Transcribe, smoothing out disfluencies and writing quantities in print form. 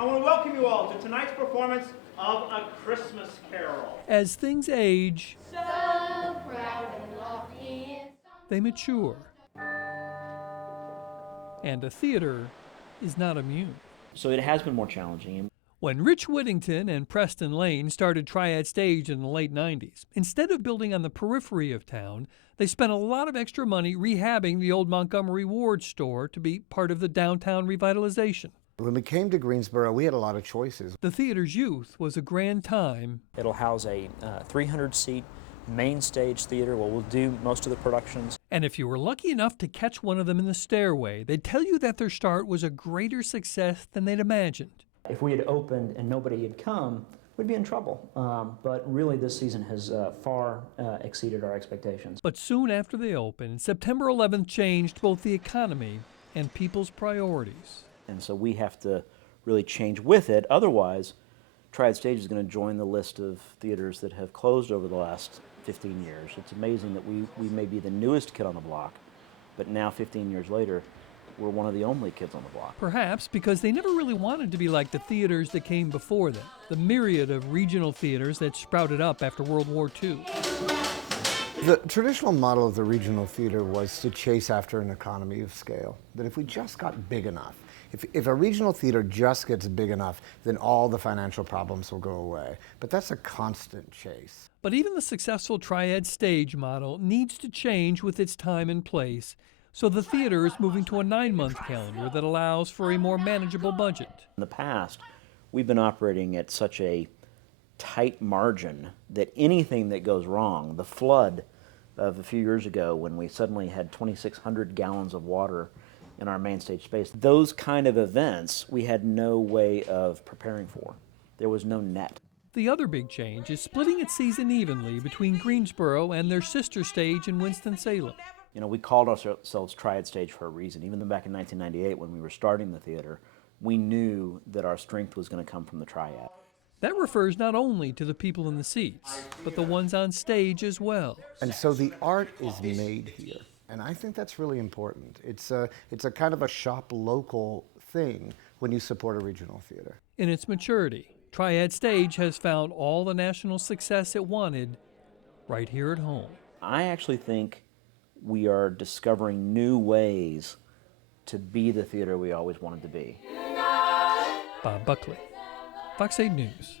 I want to welcome you all to tonight's performance of A Christmas Carol. As things age, So proud and lofty. they mature. And a theater is not immune. So it has been more challenging. When Rich Whittington and Preston Lane started Triad Stage in the late 90s, instead of building on the periphery of town, they spent a lot of extra money rehabbing the old Montgomery Ward store to be part of the downtown revitalization. When we came to Greensboro, we had a lot of choices. The theater's youth was a grand time. It'll house a 300-seat main stage theater where we'll do most of the productions. And if you were lucky enough to catch one of them in the stairway, they'd tell you that their start was a greater success than they'd imagined. If we had opened and nobody had come, we'd be in trouble. But really this season has far exceeded our expectations. But soon after they opened, September 11th changed both the economy and people's priorities. And so we have to really change with it. Otherwise, Triad Stage is going to join the list of theaters that have closed over the last 15 years. It's amazing that we may be the newest kid on the block, but now 15 years later, we're one of the only kids on the block. Perhaps because they never really wanted to be like the theaters that came before them, the myriad of regional theaters that sprouted up after World War II. The traditional model of the regional theater was to chase after an economy of scale, that if we just got big enough, if a regional theater just gets big enough, then all the financial problems will go away. But that's a constant chase. But even the successful Triad Stage model needs to change with its time and place. So the theater is moving to a 9-month calendar that allows for a more manageable budget. In the past, we've been operating at such a tight margin that anything that goes wrong, the flood of a few years ago when we suddenly had 2,600 gallons of water in our main stage space, those kind of events we had no way of preparing for. There was no net. The other big change is splitting its season evenly between Greensboro and their sister stage in Winston-Salem. You know, we called ourselves Triad Stage for a reason. Even back in 1998 when we were starting the theater, we knew that our strength was going to come from the Triad. That refers not only to the people in the seats, but the ones on stage as well. And so the art is made here. And I think that's really important. It's a kind of a shop local thing when you support a regional theater. In its maturity, Triad Stage has found all the national success it wanted right here at home. I actually think we are discovering new ways to be the theater we always wanted to be. Bob Buckley, Fox 8 News.